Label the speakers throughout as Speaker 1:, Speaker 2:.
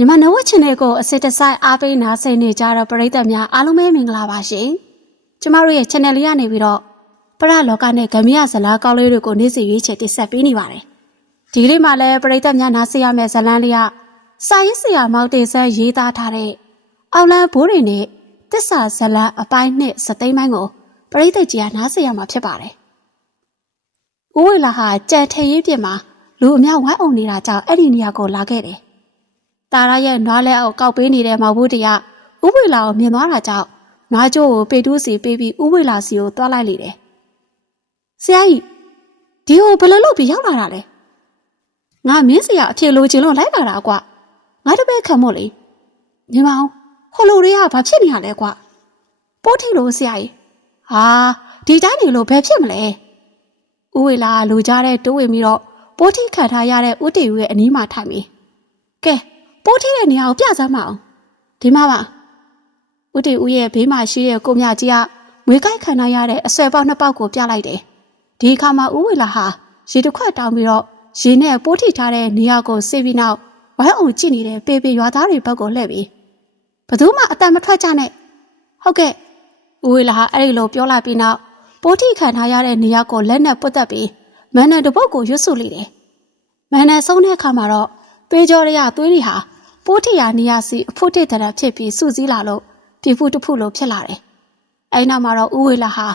Speaker 1: မြန်မာနဝချန်နယ်ကိုအစစ်တစိုက်အားပေးနာဆင်နေကြတော့ပရိသတ်များအားလုံးပဲမင်္ဂလာပါရှင်။ကျမတို့ရဲ့ channel လေးကနေပြီးတော့ပရလောကနဲ့ဂမရဇလားကောင်းလေးတွေကိုနေ့စဉ်ရွေးချယ်တင်ဆက်ပေးနေပါတယ်။ဒီလေးမှာလည်းပရိသတ်များနားဆင်ရမယ့်ဇလန်းလေးကစာရေးဆရာမောင်တင်ဆက်ရေးသားထားတဲ့အောင်လန်းဘိုးတွေနဲ့တစ္ဆာဇလန်းအပိုင်းနှစ်စသိမ်းပိုင်းကိုပရိသတ်ကြီးကနားဆင်ရမှာဖြစ်ပါတယ်။ဦးဝေလာဟာကြံထရေးပြစ်မှာလူအများဝိုင်းအောင်နေတာကြောင့်အဲ့ဒီနေရာကိုလာခဲ့တယ်။ တာရရဲ့နွားလဲအောင်ကောက်ပေးနေတဲ့မောင်ဘူးတရဥဝေလာကိုမြင်သွားတာကြောင့်နွားကျိုးကိုပေတူးစီပေးပြီးဥဝေလာစီကိုတွားလိုက်လေတယ်။ဆရာကြီးဒီကိုဘယ်လိုလုပ်ပြီးရောက်လာတာလဲ။ငါမင်းစရာအဖြစ်လိုချင်လို့လိုက်လာတာကွ။ငါတပည့်ခံမို့လေ။မြင်မအောင်ဟိုလိုတွေကဘာဖြစ်နေရလဲကွ။ပိုးထီလို့ဆရာကြီး။ဟာဒီတိုင်းနေလို့ဘယ်ဖြစ်မလဲ။ဥဝေလာကလူကြားတဲ့တိုးဝင်ပြီးတော့ပိုးထီခံထားရတဲ့ဥတီယူရဲ့အနီးမှာထိုင်ပြီးကဲ ပိုးထီးတဲ့နေရာကိုပြစမ်းမအောင်ဒီမှာပါဦးတီဦးရဲ့ဘေးမှာရှိတဲ့ကိုမြကြီးကငွေကိုက်ခံရရတဲ့အဆွဲပေါက်နှစ်ပေါက်ကိုပြလိုက်တယ်ဒီအခါမှာဦးဝေလာဟာရေတစ်ခွက်တောင်းပြီးတော့ရေနဲ့ပိုးထီထားတဲ့နေရာကိုဆေးပြီးနောက်ဝိုင်းအောင်ကြည့်နေတဲ့ပေပေရွာသားတွေဘက်ကိုလှည့်ပြီးဘသူမှအတန်မထွက်ကြနဲ့ဟုတ်ကဲ့ဦးဝေလာဟာအဲ့ဒီလိုပြောလိုက်ပြီးနောက်ပိုးထီခံထားရတဲ့နေရာကိုလက်နဲ့ပုတ်တက်ပြီးမန်နယ်တစ်ပုတ်ကိုရွတ်ဆုလိုက်တယ်မန်နယ်ဆုံးတဲ့အခါမှာတော့ပေကျော်ရရသွေးတွေဟာ ပိုးထရာနေရစီအဖို့ထိတ်တဲ့ဖြစ်ပြီးစုစည်းလာလို့ပြဖူးတစ်ဖူးလိုဖြစ်လာတယ်။အဲဒီနောက်မှာတော့ဦးဝေလာဟာ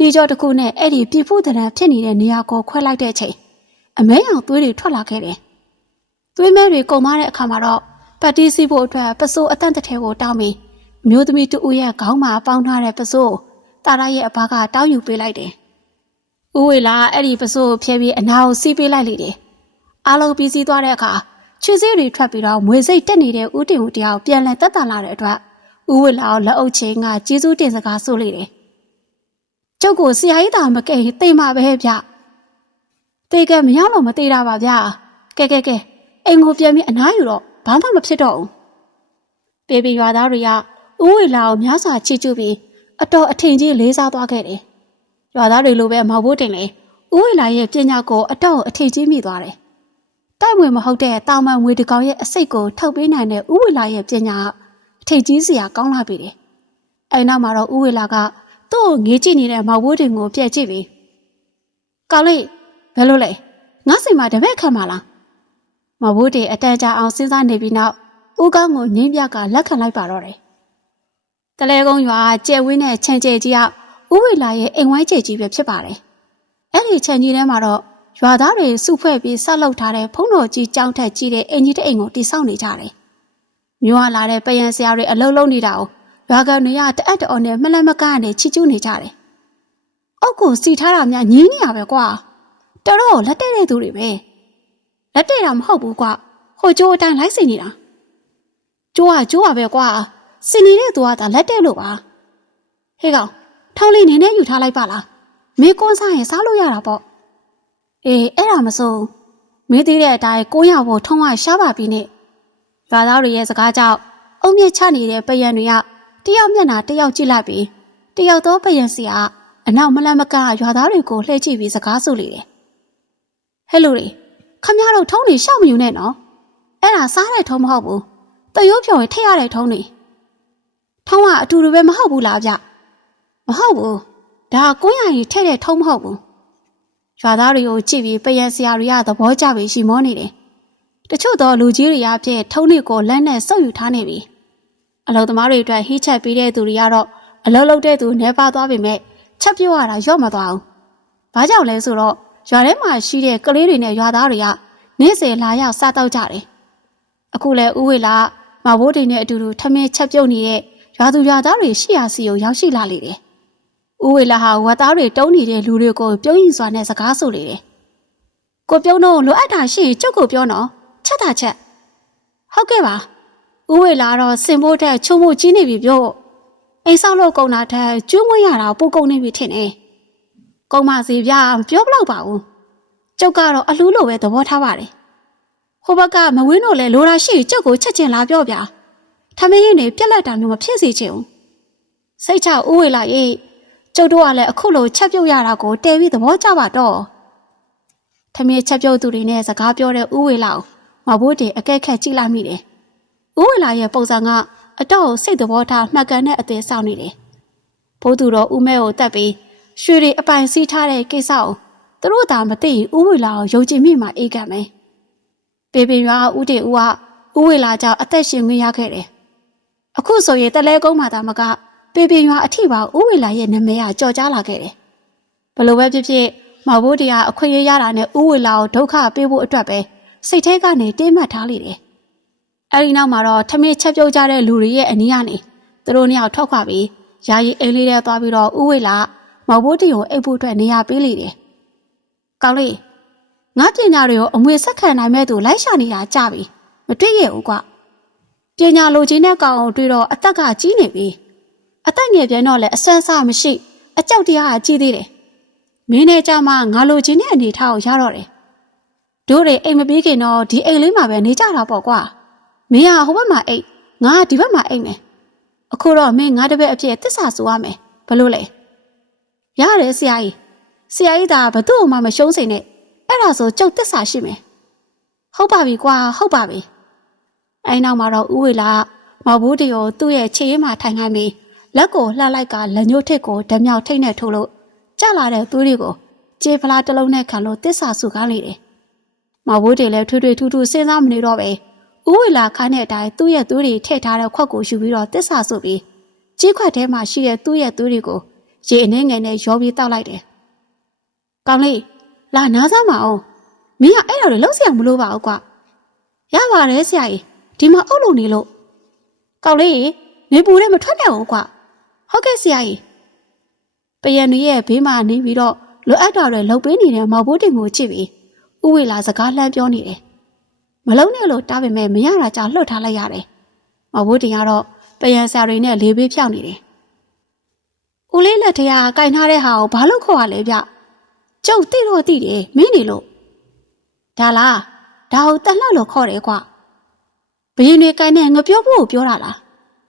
Speaker 1: နေကြောတစ်ခုနဲ့အဲ့ဒီပြဖူးတဲ့ဖြစ်နေတဲ့နေရာကိုခွဲလိုက်တဲ့အချိန်အမဲရောင်သွေးတွေထွက်လာခဲ့တယ်။သွေးမဲတွေကုန်သွားတဲ့အခါမှာတော့ပတ်တီးစီးဖို့အတွက်ပစိုးအတန့်တစ်ထဲကိုတောင်းပြီးအမျိုးသမီးတူဦးရဲ့ခေါင်းမှာပေါင်းထားတဲ့ပစိုးတာရရဲ့အဘကတောင်းယူပေးလိုက်တယ်။ဦးဝေလာအဲ့ဒီပစိုးကိုဖျဲပြီးအနာကိုစီးပေးလိုက်လေတယ်။အားလုံးပြီးစီးသွားတဲ့အခါ ချွေစည်းတွေထွက်ပြီးတော့မွေစိတ်တက်နေတဲ့ဦးတင်ဦးတယောက်ပြန်လည်တက်တာလာတဲ့အတွက်ဦးဝစ်လာကိုလက်အုပ်ချင်းကကျေးဇူးတင်စကားဆိုလိုက်တယ်။ကျုပ်ကိုဆရာကြီးတာမကဲတိမ်ပါပဲဗျ။တေကဲမရောက်တော့မသေးတာပါဗျာ။ကဲကဲကဲအိမ်ကိုပြန်ပြီးအနားယူတော့ဘာမှမဖြစ်တော့ဘူး။ပေပေရွာသားတွေကဦးဝစ်လာကိုများစွာချီးကျူးပြီးအတော်အထင်ကြီးလေးစားသွားခဲ့တယ်။ရွာသားတွေလိုပဲမောက်ဖို့တင်လေဦးဝစ်လာရဲ့ပညာကိုအတော်အထင်ကြီးမိသွားတယ်။ တိုက်ဝင်မဟုတ်တဲ့တာမန်ငွေတကောင်ရဲ့အစိတ်ကိုထုတ်ပေးနိုင်တဲ့ဥဝေလာရဲ့ပညာအထိတ်ကြီးစရာကောင်းလာပြီတယ်။အဲဒီနောက်မှာတော့ဥဝေလာကသူ့ကိုငေးကြည့်နေတဲ့မောင်ဝိုးတင်ကိုပြက်ကြည့်ပြီး။ကောင်းလေးဘယ်လိုလဲငါစိတ်မှာတပည့်ခံပါလား။မောင်ဝိုးတင်အတန်ကြာအောင်စဉ်းစားနေပြီးနောက်ဦးကောင်းကိုငင်းပြကလက်ခံလိုက်ပါတော့တယ်။တလဲကုန်းရွာကျဲဝင်းနဲ့ချန်ကျဲကြီးကဥဝေလာရဲ့အိမ်ဝိုင်းကျဲကြီးပဲဖြစ်ပါတယ်။အဲ့ဒီချန်ကြီးထဲမှာတော့ ရွာသားတွေစုဖွဲ့ပြီးဆက်လုပ်ထားတဲ့ဖုံးတော်ကြီးကြောင်းထက်ကြီးတဲ့အင်ကြီးတဲ့အိမ်ကိုတိစောက်နေကြတယ်။မြို့ကလာတဲ့ပယံဆရာတွေအလုံးလုံးနေတာကိုရွာကန်တွေကတအက်တော်နဲ့မလန့်မကားနဲ့ချီကျူးနေကြတယ်။အောက်ကိုစီထားတာများငင်းနေရပဲကွာ။တော်တော်လက်တဲ့တဲ့သူတွေပဲ။လက်တဲ့တာမဟုတ်ဘူးကွာ။ဟိုကျိုးအတိုင်းလိုက်စင်နေတာ။ကျိုးကကျိုးပါပဲကွာ။စင်နေတဲ့သူကသာလက်တဲ့လို့ပါ။ဟေးကောင်ထောင်းလေးနေနဲ့ယူထားလိုက်ပါလား။မေကွန်းစားရင်စားလို့ရတာပေါ့။ အေးအဲ့ဒါမစိုးမင်းသိတဲ့အတိုင်းကိုရဖို့ထုံးဝရှားပါပြီနဲ့ရွာသားတွေရဲ့စကားကြောင့်အုံမြင့်ချနေတဲ့ပယံတွေကတယောက်မျက်နှာတယောက်ကြည့်လိုက်ပြီးတယောက်သောပယံစီကအနောက်မလန့်မကရွာသားတွေကိုလှည့်ကြည့်ပြီးစကားဆိုလေတယ်ဟဲ့လူတွေခမရတို့ထုံးနေရှောက်မယူနဲ့နော်အဲ့ဒါစားတဲ့ထုံးမဟုတ်ဘူးတရိုးဖြော်ရင်ထည့်ရတဲ့ထုံးနေထုံးကအတူတူပဲမဟုတ်ဘူးလားဗျမဟုတ်ဘူးဒါကွင်းရည်ထည့်တဲ့ထုံးမဟုတ်ဘူး ရွာသားတွေကိုကြည့်ပြီးပယံဆရာတွေကသဘောကျပြီးရှီမောနေတယ်။တချို့သောလူကြီးတွေအဖြစ်ထုံးနစ်ကိုလက်နဲ့စုပ်ယူထားနေပြီ။အလုံသမားတွေအတွက်ဟိချက်ပေးတဲ့သူတွေကတော့အလုံလောက်တဲ့သူနှဲပါသွားပေမဲ့ချက်ပြုတ်ရတာရော့မသွားဘူး။ဘာကြောင့်လဲဆိုတော့ရွာထဲမှာရှိတဲ့ကလေးတွေနဲ့ရွာသားတွေကနေ့စဉ်လာရောက်စားတော့ကြတယ်။အခုလဲဥဝေလာမဘိုးတိန်နဲ့အတူတူထမင်းချက်ပြုတ်နေတဲ့ရွာသူရွာသားတွေရှိရာစီကိုရောက်ရှိလာလေတယ်။ ဦးဝေလာဟာဝတ်သားတွေတုံးနေတဲ့လူတွေကိုပြုံးရင်စွာနဲ့စကားဆိုလေတယ်။ကိုပြုံးတော့လိုအပ်တာရှိရင်ကျုပ်ကိုပြောနော်။ချက်တာချက်။ဟုတ်ကဲ့ပါ။ဦးဝေလာတော့စင်ဖို့တဲ့ချုံမှုကြီးနေပြီပြော။အိမ်ဆောက်လို့ကုန်တာတဲ့ကျွန်းမွေးရတာပိုကုန်နေပြီထင်တယ်။ကုံမစီပြမပြောဘလောက်ပါဘူး။ကျုပ်ကတော့အလှလိုပဲသဘောထားပါတယ်။ဟိုဘက်ကမဝင်းတော့လဲလိုတာရှိရင်ကျုပ်ကိုချက်ချင်လာပြောဗျာ။ထမင်းရင်တွေပြက်လက်တာမျိုးမဖြစ်စေချင်ဘူး။စိတ်ချဦးဝေလာရေး ကျုပ်တို့ကလည်းအခုလိုချက်ပြုတ်ရတာကိုတဲပြီးသဘောကျပါတော့ထမင်းချက်ပြုတ်သူတွေနဲ့စကားပြောတဲ့ဥဝေလောက်မဘိုးတေအကဲခက်ကြည့်လိုက်မိတယ်ဦးဝေလာရဲ့ပုံစံကအတော့ကိုစိတ်သဘောထားမှတ်ကန်တဲ့အသေးဆောင်နေတယ်။ဘိုးသူတော်ဦးမဲကိုတက်ပြီးရွှေတွေအပိုင်စီးထားတဲ့ကိစ္စကိုသူတို့သာမသိရင်ဦးဝေလာကိုယုံကြည်မိမှအေးကံမယ်။ပေပင်ရွာဦးတင်ဦးကဦးဝေလာကြောင့်အသက်ရှင်ခွင့်ရခဲ့တယ်။အခုဆိုရင်တလဲကုန်းမှာသာမက ပေပင်ရွာအထိပါဦးဝေလာရဲ့နာမည်ကကြော်ကြားလာခဲ့တယ်။ဘလို့ပဲဖြစ်ဖြစ်မဘိုးတရားအခွင့်အရေးရတာနဲ့ဦးဝေလာကိုဒုက္ခပေးဖို့အတွက်ပဲစိတ်ထဲကနေတင်းမှတ်ထားလိမ့်တယ်။အဲဒီနောက်မှာတော့ထမင်းချက်ပြုတ်ကြတဲ့လူတွေရဲ့အနီးကနေသူတို့နှစ်ယောက်ထောက်ခွပြီးယာယီအိမ်လေးထဲသွားပြီးတော့ဦးဝေလာမဘိုးတီကိုအိပ်ဖို့အတွက်နေရာပေးလိမ့်တယ်။ကောင်းလေးငါပညာတွေကိုအမွေဆက်ခံနိုင်မဲ့သူလိုက်ရှာနေတာကြပြီ။မတွေ့ရဘူးကွ။ပညာလိုချင်တဲ့ကောင်ကိုတွေ့တော့အသက်ကကြီးနေပြီ။ အသက်ငယ်ပြန်တော့လည်းအဆန်းစားမရှိ အကြောက်တရားကကြီးသေးတယ်။မင်းနဲ့ကြမှာငါလိုချင်တဲ့အနေထားကိုရတော့တယ်။တို့တွေအိမ်မပြေးခင်တော့ဒီအိမ်လေးမှာပဲနေကြတာပေါ့ကွာ။မင်းကဟိုဘက်မှာအိတ်ငါကဒီဘက်မှာအိတ်မယ်။အခုတော့မင်းငါတစ်ပည့်အဖြစ်တစ္ဆာဆိုရမယ်။ဘလို့လဲ။ရတယ်ဆရာကြီး။ဆရာကြီးဒါဘသူ့မှမရှုံးစိန်နဲ့အဲ့ဒါဆိုကျုပ်တစ္ဆာရှိမယ်။ဟုတ်ပါပြီကွာဟုတ်ပါပြီ။အဲ့နောက်မှာတော့ဦးဝေလာမဘိုးတရောသူ့ရဲ့ခြေရင်းမှာထိုင်ခိုင်းပြီး လက်ကိုလှလိုက်ကလက်ညှိုးထစ်ကိုဓမြောက်ထိတ်နဲ့ထိုးလို့ကျလာတဲ့သွေးတွေကိုကြေဖလားတစ်လုံးနဲ့ခံလို့တစ္ဆာစုကားလိုက်တယ်။မဘိုးတွေလည်းထွေးထွေးထူးထူးစဉ်းစားမနေတော့ပဲဦးဝေလာခိုင်းတဲ့အတိုင်းသူ့ရဲ့သွေးတွေထည့်ထားတဲ့ခွက်ကိုယူပြီးတော့တစ္ဆာစုပြီးကြီးခွက်ထဲမှာရှိတဲ့သူ့ရဲ့သွေးတွေကိုရေအနှဲငယ်နဲ့ရောပြီးတောက်လိုက်တယ်။ကောင်းလေးလာနားစားမအောင်မင်းကအဲ့တော်တွေလုံးစရာမလိုပါဘူးကွာ။ရပါတယ်ဆရာကြီးဒီမှာအုပ်လို့နေလို့ကောင်းလေးနေပူနဲ့မထွက်နိုင်ဘူးကွာ။ ဟုတ်ကဲ့ဆရာကြီးပယံတွေရဲ့ဘေးမှာနေပြီးတော့လိုအပ်တာတွေလှုပ်ပေးနေတဲ့မော်ဘိုးတင်ကိုကြည့်ပြီးဥဝေလာစကားလှမ်းပြောနေတယ်။မလုံးနဲ့လို့တားပေမဲ့မရတာကြောင့်လှုပ်ထားလိုက်ရတယ်။မော်ဘိုးတင်ကတော့ပယံဆရာတွေနဲ့လေဘေးဖြောင်းနေတယ်။ဦးလေးလက်ထက်ကကင်ထားတဲ့ဟာကိုဘာလို့ခေါ်ရလဲဗျ။ကျုပ်တိတော့တိတယ်မင်းနေလို့ဒါလားဒါကိုတက်လှလို့ခေါ်တယ်ကွာ။ဘယင်းတွေကင်နဲ့ငပြောဖို့ကိုပြောတာလား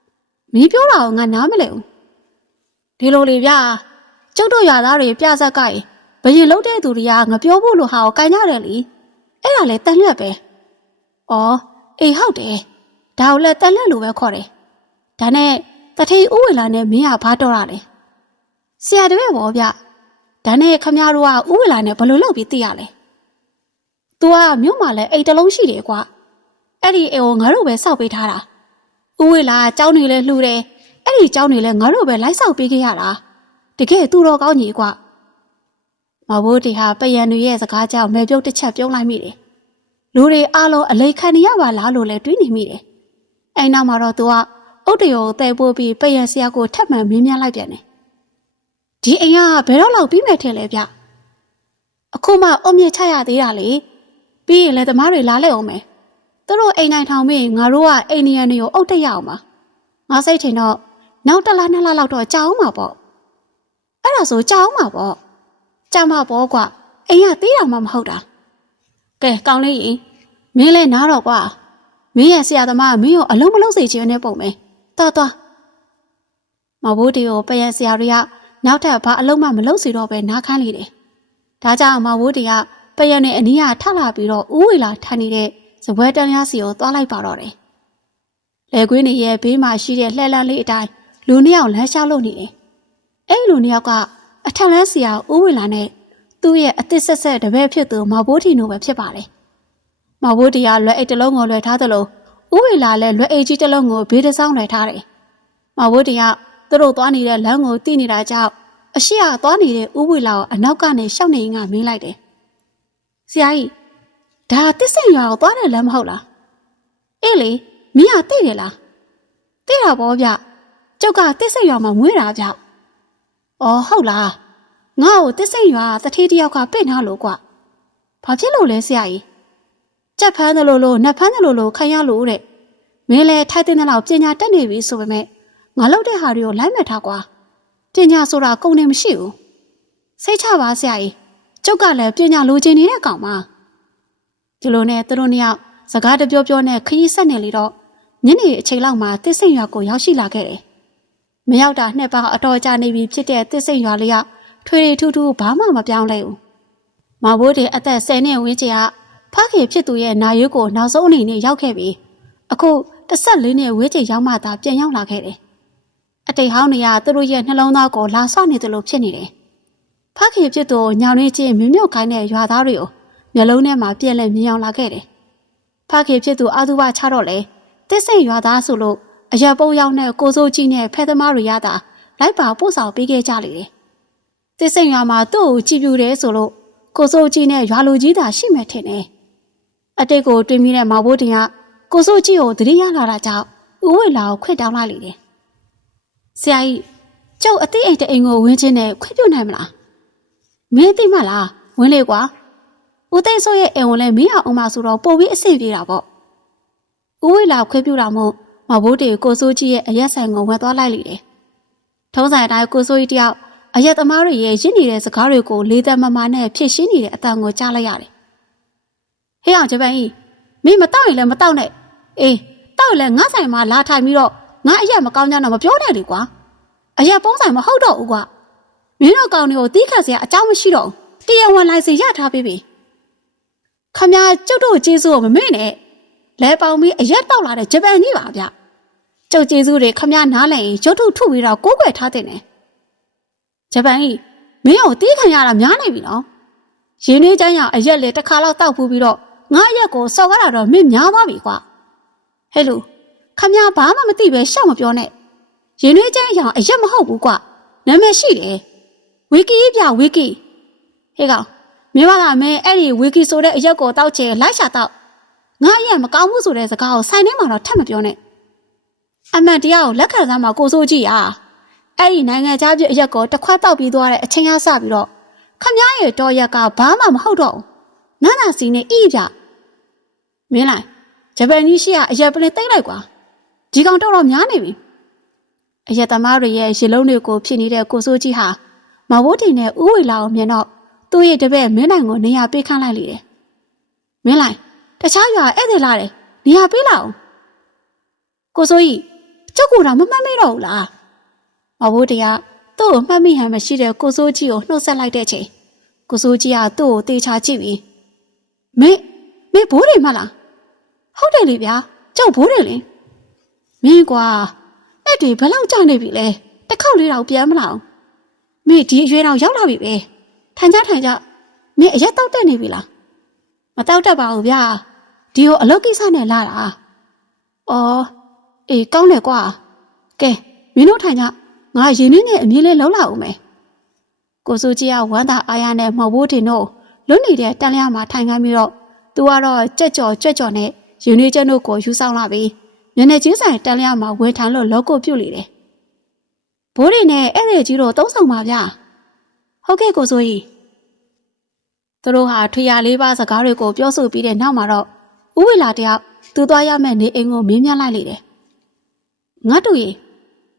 Speaker 1: ။မင်းပြောတာကိုငါနားမလဲဘူး။ ဒီလိုလေဗျာကျုပ်တို့ရွာသားတွေပြဆက်ကရင်ဘယင်လုံးတဲ့သူတွေကငပြောဖို့လိုဟာကိုကန်ကြတယ်လीအဲ့ဒါလဲတန်လွတ်ပဲ။အော်အေးဟုတ်တယ်။ဒါကိုလည်းတန်လွတ်လို့ပဲခေါ်တယ်။ဒါနဲ့တထေးဥဝေလာနဲ့မင်းကဘာတော်ရလဲ။ဆရာတပည့်ပေါ့ဗျ။ဒါနဲ့ခမရတို့ကဥဝေလာနဲ့ဘယ်လိုလုပ်ပြီးသိရလဲ။ तू ကမြို့မှာလည်းအိတ်တလုံးရှိတယ်ကွာ။အဲ့ဒီအိမ်ကိုငါတို့ပဲစောက်ပေးထားတာ။ဥဝေလာကကြောင်းနေလဲလှူတယ်။ အဲ့ဒီကြောင်းနေလဲငါတို့ပဲလိုက်ဆောက်ပေးခဲ့ရတာ။တကယ်သူတော်ကောင်းကြီးကွာ။မဘိုးတီဟာပယံတွေရဲ့စကားကြောင့်မဲပြုတ်တစ်ချက်ပြုံးလိုက်မိတယ်။လူတွေအားလုံးအလိခံနေရပါလားလို့လည်းတွေးနေမိတယ်။အဲ့နောက်မှာတော့သူကအုတ်တရောကိုတဲပိုးပြီးပယံဆရာကိုထပ်မံမင်းများလိုက်ပြန်တယ်။ဒီအိမ်ကဘယ်တော့လောက်ပြီးမဲ့ထင်လဲဗျ။အခုမှအုံမြင့်ချရသေးတာလေ။ပြီးရင်လည်းသမားတွေလာလဲအောင်မယ်။သူတို့အိမ်နိုင်ထောင်ပြီးငါတို့ကအိမ်နီယန်တွေကိုအုတ်တက်ရအောင်ပါ။ငါစိတ်ထင်တော့ နောက်တစ်လားနှစ်လားလောက်တော့ကြာအောင်ပါပေါ့။အဲ့ဒါဆိုကြာအောင်ပါပေါ့။ကြာမှာပေါ့ကွာ။အိမ်ကသေးတာမှမဟုတ်တာ။ကဲကောင်းလေးရင်မင်းလည်းနားတော့ကွာ။မင်းရဲ့ဆရာသမားကမင်းကိုအလုံးမလုံးစေချင်တဲ့ပုံပဲ။တော်တော်မဘိုးတီကိုပယံဆရာတွေကနောက်ထပ်ဘာအလုံးမှမလုံးစီတော့ပဲနားခမ်းလေတယ်။ဒါကြောင့်မဘိုးတီကပယံနဲ့အနီးကထလာပြီးတော့ဦးဝေလာထန်နေတဲ့ဇပွဲတန်းရစီကိုသွားလိုက်ပါတော့တယ်။လေကွင်းနေရဲ့ဘေးမှာရှိတဲ့လှဲလန်းလေးအတိုင်း လူနှစ်ယောက်လမ်းလျှောက်လို့နေတယ်။အဲ့လူနှစ်ယောက်ကအထက်လန်းဆရာဦးဝေလာနဲ့သူ့ရဲ့အသစ်ဆက်ဆက်တပည့်ဖြစ်သူမော်ဘိုးတီနိုပဲဖြစ်ပါတယ်။မော်ဘိုးတီကလွယ်အိတ်တစ်လုံးကိုလွယ်ထားသလိုဦးဝေလာလည်းလွယ်အိတ်ကြီးတစ်လုံးကိုဘေးတစ်စောင်းလွယ်ထားတယ်။မော်ဘိုးတီကသူတို့သွားနေတဲ့လမ်းကိုတိနေတာကြောင့်အရှိကသွားနေတဲ့ဦးဝေလာကိုအနောက်ကနေရှောက်နေရင်ကမင်းလိုက်တယ်။ဆရာကြီးဒါတစ္ဆိတ်ရွာကိုသွားတဲ့လမ်းမဟုတ်လား။အေးလေမင်းကသိတယ်လား။သိတာပေါ့ဗျ။ ကျုပ်ကတစ္ဆိတ်ရွာမှာမွေးတာဗျ။အော်ဟုတ်လား။ငါ့ကိုတစ္ဆိတ်ရွာတထေးတယောက်ကပြင့်ထားလို့ကွ။ဘာဖြစ်လို့လဲဆရာကြီး။ကြက်ဖမ်းတယ်လို့လို့နတ်ဖမ်းတယ်လို့လို့ခံရလို့တဲ့။မင်းလည်းထိုက်တဲ့လောက်ပညာတက်နေပြီဆိုပေမဲ့ငါလုပ်တဲ့ဟာတွေကိုလိုက်မှတ်ထားကွာပညာဆိုတာကုန်နေမရှိဘူးစိတ်ချပါဆရာကြီးကျုပ်ကလည်းပညာလိုချင်နေတဲ့ကောင်မဒီလိုနဲ့သူတို့နှစ်ယောက်စကားတပြောပြောနဲ့ခရီးဆက်နေလေတော့ညနေအချိန်လောက်မှာတစ်စိန်ရွာကိုရောက်ရှိလာခဲ့တယ် မရောက်တာနှစ်ပေါင်းအတော်ကြာနေပြီဖြစ်တဲ့တစ်စိန်ရွာလေးကထွေထွေထူးထူးဘာမှမပြောင်းလဲဘူးမဘိုးတဲ့အသက်10နှစ်ဝန်းကျင်ကဖခင်ဖြစ်သူရဲ့နာရွေးကိုနောက်ဆုံးအနေနဲ့ရောက်ခဲ့ပြီးအခု14နှစ်ဝေးချေရောက်မှသာပြန်ရောက်လာခဲ့တယ်အတိတ်ဟောင်းတွေကသူတို့ရဲ့နှလုံးသားကိုလာဆော့နေတယ်လို့ဖြစ်နေတယ်ဖခင်ဖြစ်သူညောင်ရင်းချင်းမြမြုပ်ခိုင်းတဲ့ရွာသားတွေကိုမျက်လုံးထဲမှာပြက်လက်မြင်အောင်လာခဲ့တယ်ဖခင်ဖြစ်သူအာသူဘချတော့လေတစ်စိန်ရွာသားဆိုလို့ အရက်ပုံးရောက်တဲ့ကိုစိုးကြီးနဲ့ဖဲသမားတွေရတာလိုက်ပါပို့ဆောင်ပေးခဲ့ကြလေတယ်တစ်စိန်ရွာမှာသူ့ကိုကြည်ပြူတယ်ဆိုလို့ကိုစိုးကြီးနဲ့ရွာလူကြီးသာရှိမှထင်တယ်အတိတ်ကိုတွင်မိတဲ့မောင်ဘိုးတင်ကကိုစိုးကြီးကိုသတိရလာတာကြောင့်ဦးဝေလာကိုခွင့်တောင်းလိုက်လေတယ်ဆရာကြီးကျုပ်အတိတ်အိမ်တအိမ်ကိုဝင်းချင်းနဲ့ခွင့်ပြုနိုင်မလားမင်းသိမလားဝင်းလေကွာဦးသိန်းစိုးရဲ့အိမ်ကိုလည်းမင်းအောင်အောင်မဆိုတော့ပို့ပြီးအဆင်ပြေတာပေါ့ဦးဝေလာခွင့်ပြုတာမို့ မဘိုးတေကိုစိုးကြီးရဲ့အရက်ဆိုင်ကိုဝယ်သွားလိုက်လေတယ်ထုံးစံအတိုင်းကိုစိုးကြီးတယောက်အရက်သမားတွေရဲ့ရင့်နေတဲ့စကားတွေကိုလေးသက်မမနဲ့ဖြည့်ရှင်းနေတဲ့အတန်ကိုကြားလိုက်ရတယ်ဟေးအောင်ဂျပန်ကြီးမင်းမတောက်ရင်လည်းမတောက်နဲ့အေးတောက်ရင်လည်းငါဆိုင်မှာလာထိုင်ပြီးတော့ငါအရက်မကောင်းကြတော့မပြောနဲ့လေကွာအရက်ပုံးဆိုင်မဟုတ်တော့ဘူးကွာမင်းတို့ကောင်တွေကိုတီးခတ်စရာအကြောင်းမရှိတော့ဘူးတရားဝင်လိုင်စင်ရထားပြီးပြီခမညာကျုပ်တို့ကျေးဇူးကိုမမေ့နဲ့ လဲပေါင်ပြီးအရက်တောက်လာတဲ့ဂျပန်ကြီးပါဗျကျုပ်ကျေးဇူးတွေခမညာနားလည်ရင်ရုပ်ထုထုပြီးတော့ကိုးကွယ်ထားတဲ့နဲ့ဂျပန်ကြီးမင်းကိုတီးခံရတာများနေပြီနော်ရင်းနှီးချမ်းရအရက်လေတစ်ခါတော့တောက်ဖူးပြီးတော့ငါအရက်ကိုစော်ကားတာတော့မင်းများသွားပြီကွာဟဲ့လူခမညာဘာမှမသိပဲရှောက်မပြောနဲ့ရင်းနှီးချမ်းရအရက်မဟုတ်ဘူးကွာနာမည်ရှိတယ်ဝီကီပြဝီကီဟေးကောင်မြမကမင်းအဲ့ဒီဝီကီဆိုတဲ့အရက်ကိုတောက်ချေလိုက်ရှာတော့ ငါအရက်မကောင်းဘူးဆိုတဲ့စကားကိုဆိုင်ထဲမှာတော့ထပ်မပြောနဲ့အမှန်တရားကိုလက်ခံစားမှာကိုစိုးကြည့်ရအဲ့ဒီနိုင်ငံခြားပြည်အရက်ကိုတစ်ခွက်တောက်ပြီးသွားတဲ့အချိန်ကစပြီးတော့ခမည်းရဲ့တော်ရက်ကဘာမှမဟုတ်တော့ဘူးနာနာစီနဲ့အိပြမင်းလိုက်ဂျပန်ကြီးရှိကအရက်ပလင်တိတ်လိုက်ကွာဒီကောင်တော့တော့များနေပြီအရက်သမားတွေရဲ့ရေလုံးတွေကိုဖြစ်နေတဲ့ကိုစိုးကြီးဟာမဝတ်တင်နဲ့ဥဝေလာကိုမြင်တော့သူ့ရဲ့တပည့်မင်းနိုင်ကိုနေရာပေးခန့်လိုက်လေတယ်မင်းလိုက် တခြားရွာဧည့်သည်လာတယ်နေရာပေးလာအောင်ကိုစိုးကြီးကျုပ်ကတော့မမှတ်မိတော့ဘူးလားမဝတ်တရားသူ့ကိုမှတ်မိဟန်မရှိတဲ့ကိုစိုးကြီးကိုနှုတ်ဆက်လိုက်တဲ့ချိန်ကိုစိုးကြီးကသူ့ကိုတေချာကြည့်ပြီးမင်းမင်းဘိုးတွေမလားဟုတ်တယ်လေဗျာကျုပ်ဘိုးတွေလေမင်းကွာအဲ့တွေဘယ်လောက်ကြာနေပြီလဲတစ်ခေါက်လေးတော့ပြန်မလာအောင်မင်းဒီအရွယ်တော့ရောက်လာပြီပဲထိုင်ကြထိုင်ကြမင်းအရက်တောက်တက်နေပြီလားမတောက်တတ်ပါဘူးဗျာ ဒီကိုအလုပ်ကိစ္စနဲ့လာတာအော်အေးကောင်းတယ်ကွာကဲမင်းတို့ထိုင်ကြငါရင်းနှင်းနဲ့အမြင်လေးလုံးလာဦးမယ်ကိုစုကြီးကဝမ်းသာအားရနဲ့မော်ဘိုးတင်တို့လွတ်နေတဲ့တန်လျာမှာထိုင်ခိုင်းပြီးတော့သူကတော့ကြက်ကြော်ကြက်ကြော်နဲ့ရင်းနှီးချက်တို့ကိုယူဆောင်လာပြီးမျက်နှာချင်းဆိုင်တန်လျာမှာဝင်ထိုင်လို့လောကုတ်ပြုတ်လေတယ်ဘိုးတွေနဲ့အဲ့ဒီကြီးတို့သုံးဆောင်ပါဗျာဟုတ်ကဲ့ကိုစိုးကြီးသူတို့ဟာထွေရလေးပါးစကားတွေကိုပြောဆိုပြီးတဲ့နောက်မှာတော့ ဥဝေလာတယောက်သူသွားရမယ့်နေအိမ်ကိုမင်းမြလိုက်လေတယ်ငါတို့ရေ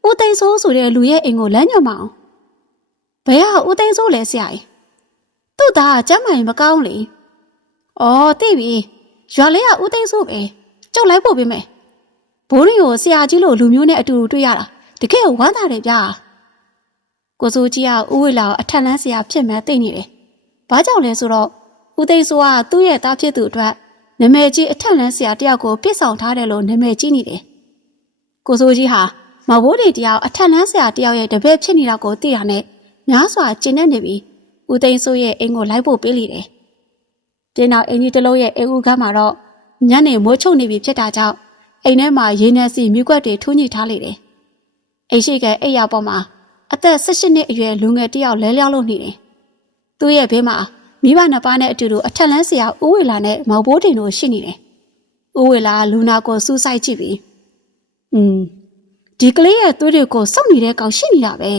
Speaker 1: ဦးသိန်းစိုးဆိုတဲ့လူရဲ့အိမ်ကိုလမ်းညွှန်မအောင်ဘယ်ဟာဦးသိန်းစိုးလဲဆရာကြီးသူ့သားကကျမ်းမာရင်မကောင်းလေအော်သိပြီရွာလေးကဦးသိန်းစိုးပဲကျုပ်လိုက်ပို့ပေးမယ်ဘိုးရင်ကိုဆရာကြီးလိုလူမျိုးနဲ့အတူတူတွေ့ရတာတကယ်ဝမ်းသာတယ်ဗျာကိုစိုးကြီးကဦးဝေလာကိုအထက်လန်းဆရာဖြစ်မှန်းသိနေတယ်ဘာကြောင့်လဲဆိုတော့ဦးသိန်းစိုးကသူ့ရဲ့သားဖြစ်သူအတွက် နာမည်ကြီးအထက်လန်းဆရာတယောက်ကိုပြစ်ဆောင်ထားတယ်လို့နာမည်ကြီးနေတယ်ကိုစိုးကြီးဟာမဘိုးတွေတယောက်အထက်လန်းဆရာတယောက်ရဲ့တပည့်ဖြစ်နေတာကိုသိရနဲ့များစွာကျဉ်နေနေပြီးဦးသိန်းစိုးရဲ့အိမ်ကိုလိုက်ဖို့ပေးလိတယ်တင်းနောက်အင်ကြီးတစ်လုံးရဲ့အိမ်ဦးကမ်းမှာတော့ညနေမိုးချုပ်နေပြီဖြစ်တာကြောင့်အိမ်ထဲမှာရင်းနှက်စီမြူကွက်တွေထိုးညှိထားလိုက်တယ်။အိမ်ရှိကအိမ်ရပေါ်မှာအသက်18နှစ်အရွယ်လူငယ်တစ်ယောက်လဲလျောက်လို့နေတယ်။သူ့ရဲ့ဘေးမှာ မိဘနှစ်ပါးနဲ့အတူတူအထက်လန်းဆရာဦးဝေလာနဲ့မောင်ဘိုးတင်တို့ရှိနေတယ်။ဦးဝေလာလူနာကိုစူးစိုက်ကြည့်ပြီး။อืมဒီကလေးရဲ့သွေးတွေကိုစုပ်နေတဲ့ကောင်ရှိနေတာပဲ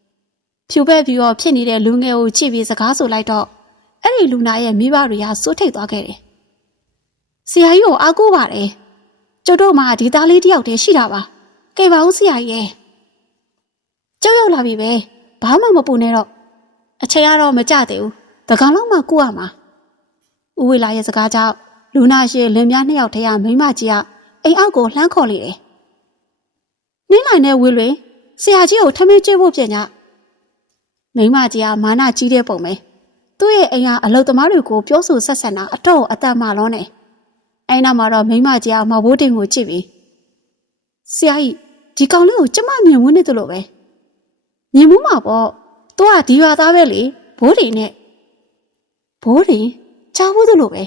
Speaker 1: ။ဖြူဘက်ပြီးတော့ဖြစ်နေတဲ့လူငယ်ကိုကြည့်ပြီးစကားဆိုလိုက်တော့အဲ့ဒီလူနာရဲ့မိဘတွေကစိုးထိတ်သွားခဲ့တယ်။ဆရာကြီးကိုအားကိုးပါတယ်။ကျုပ်တို့မှဒီသားလေးတယောက်တည်းရှိတာပါ။ကဲပါဦးဆရာကြီးရဲ့။ကျုပ်ရောက်လာပြီပဲ။ဘာမှမပူနဲ့တော့အချိန်ကတော့မကြသေးဘူး။ တကောင်လုံးမှကုရမှာ။ဦးဝေလာရဲ့စကားကြောင့်လူနာရှိလင်မြနှစ်ယောက်တည်းကမိမကြီးကအိမ်အောက်ကိုလှမ်းခေါ်လေတယ်။နင်းလိုက်နဲ့ဝေလွင်ဆရာကြီးကိုထမင်းကျွေးဖို့ပြန်ကြ။မိမကြီးကမာနကြီးတဲ့ပုံပဲ။သူ့ရဲ့အိမ်ကအလုတ်သမားတွေကိုပြောဆိုဆက်ဆံတာအတော့အတတ်မှလောနဲ့အဲ့နောက်မှာတော့မိမကြီးကမဘိုးတင်ကိုကြည့်ပြီးဆရာကြီးဒီကောင်လေးကိုကျမမြင်ဝန်းနေတယ်လို့ပဲမြင်မှုမှာပေါ့သူကဒီရွာသားပဲလေဘိုးတင်နဲ့ ဘိုးတင်ကြားဘူးတယ်လို့ပဲ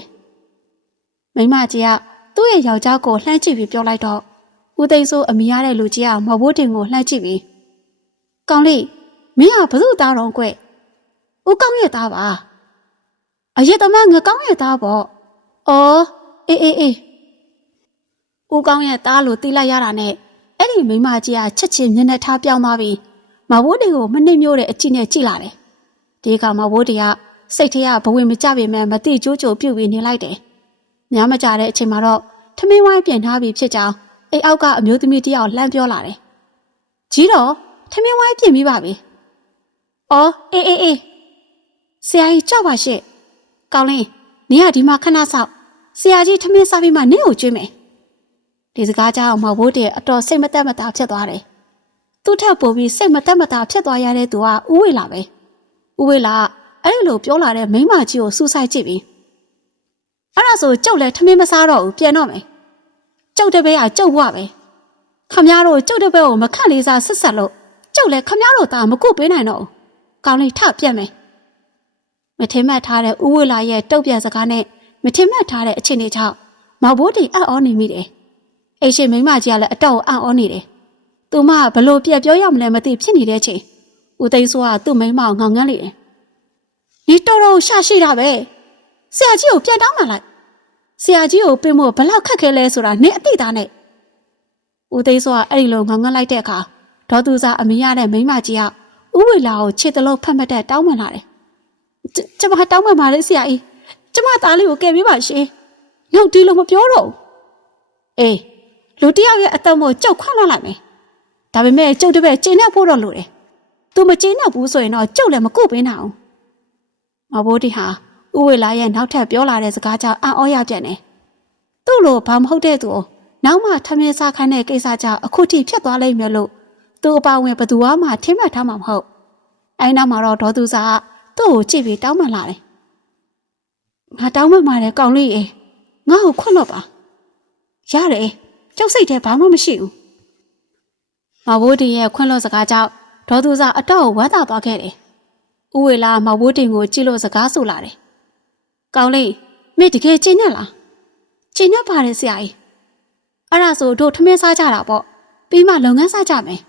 Speaker 1: မိမကြီးကသူ့ရဲ့ယောက်ျားကိုလှမ်းကြည့်ပြီးပြောလိုက်တော့ဦးသိန်းစိုးအမိရတဲ့လူကြီးကမဘိုးတင်ကိုလှမ်းကြည့်ပြီးကောင်လေးမင်းကဘသူ့သားတော်ကွဦးကောင်းရဲ့သားပါအရက်သမားငကောင်းရဲ့သားပေါ့အော်အေးအေးအေးဦးကောင်းရဲ့သားလို့သိလိုက်ရတာနဲ့အဲ့ဒီမိမကြီးကချက်ချင်းမျက်နှာထားပြောင်းသွားပြီးမဘိုးတွေကိုမနှိမ့်မျိုးတဲ့အကြည့်နဲ့ကြည့်လာတယ်ဒီကမဘိုးတွေက စိတ်ထဲကဘဝင်မကြပေမဲ့မတိကျိုးကျိုးပြုတ်ပြီးနေလိုက်တယ်ညမကြတဲ့အချိန်မှာတော့ထမင်းဝိုင်းပြင်ထားပြီးဖြစ်ကြောင်းအိမ်အောက်ကအမျိုးသမီးတယောက်လှမ်းပြောလာတယ်ကြီးတော့ထမင်းဝိုင်းပြင်ပြီးပါပြီအော်အေးအေးအေးဆရာကြီးကြောက်ပါရှင့်ကောင်းလင်းနင်ကဒီမှာခဏဆောက်ဆရာကြီးထမင်းစားပြီးမှနင့်ကိုကျွေးမယ်ဒီစကားကြောင့်မဘိုးတဲ့အတော်စိတ်မသက်မသာဖြစ်သွားတယ်သူ့ထက်ပိုပြီးစိတ်မသက်မသာဖြစ်သွားရတဲ့သူကဥဝေလာပဲဥဝေလာ အဲ့လိုပြောလာတဲ့မိန်းမကြီးကိုစူးစိုက်ကြည့်ပြီးအဲ့ဒါဆိုကျုပ်လည်းထမင်းမစားတော့ဘူးပြန်တော့မယ်ကျုပ်တပည့်ကကျုပ်ဘွားပဲခမများတို့ကျုပ်တပည့်ကိုမခန့်လေးစားဆက်ဆက်လို့ကျုပ်လည်းခမများတို့သားမကုတ်ပေးနိုင်တော့ဘူးကောင်းလေးထပြတ်မယ်မထင်မှတ်ထားတဲ့ဥဝေလာရဲ့တုတ်ပြန်စကားနဲ့မထင်မှတ်ထားတဲ့အခြေအနေကြောင့်မောင်ဘိုးတီအံ့ဩနေမိတယ်အိတ်ရှိမိန်းမကြီးကလည်းအတော့အံ့ဩနေတယ်သူမဘလို့ပြက်ပြောရမလဲမသိဖြစ်နေတဲ့အချိန်ဦးသိန်းစိုးကသူ့မိန်းမကိုငေါငန်းလိုက်တယ် ဒီတော်တော်ရှာရှိတာပဲဆရာကြီးကိုပြန်တောင်းမှလိုက်ဆရာကြီးကိုပြင်ဖို့ဘလောက်ခက်ခဲလဲဆိုတာနင်အသိသားနဲ့ဦးသိန်းစိုးကအဲ့ဒီလိုငေါငန်းလိုက်တဲ့အခါဒေါ်သူစာအမေရတဲ့မိန်းမကြီးကဥဝေလာကိုခြေတလုံးဖတ်မှတ်တဲ့တောင်းပန်လာတယ်ကျမတောင်းပန်ပါလေဆရာကြီးကျမသားလေးကိုကယ်ပေးပါရှင်။နောက်ဒီလိုမပြောတော့ဘူး။အေးလူတယောက်ရဲ့အသက်မို့ကြောက်ခွန့်လောက်လိုက်မယ်။ဒါပေမဲ့ကျုပ်တပည့်ကျင်းနေဖို့တော့လိုတယ်။ तू မကျင်းနေဘူးဆိုရင်တော့ကျုပ်လည်းမကုတ်ပေးနိုင်အောင်။ မဘိုးတီဟာဥဝေလာရဲ့နောက်ထပ်ပြောလာတဲ့စကားကြောင့်အံ့ဩရပြန်တယ်။သူ့လိုဘာမဟုတ်တဲ့သူကိုနောက်မှထမင်းစားခိုင်းတဲ့ကိစ္စကြောင့်အခုထိဖြစ်သွားလိမ့်မယ်လို့သူ့အပါဝင်ဘသူမှထင်မှတ်ထားမှာမဟုတ်။အဲနောက်မှာတော့ဒေါ်သူစာကသူ့ကိုကြည့်ပြီးတောင်းပန်လာတယ်။ငါတောင်းပန်ပါတယ်ကောင်လေးရေငါ့ကိုခွတ်လို့ပါရတယ်ကျုပ်စိတ်ထဲဘာမှမရှိဘူးမဘိုးတင်ရဲ့ခွင့်လို့စကားကြောင့်ဒေါ်သူစာအတော့ဝမ်းသာသွားခဲ့တယ် ဥဝေလာမဘိုးတင်ကိုကြည့်လို့စကားဆိုလာတယ်ကောင်လေးမင်းတကယ်ကျင်းနဲ့လားကျင်းနဲ့ပါတယ်ဆရာကြီးအဲ့ဒါဆိုတို့ထမင်းစားကြတာပေါ့ပြီးမှလုပ်ငန်းစားကြမယ်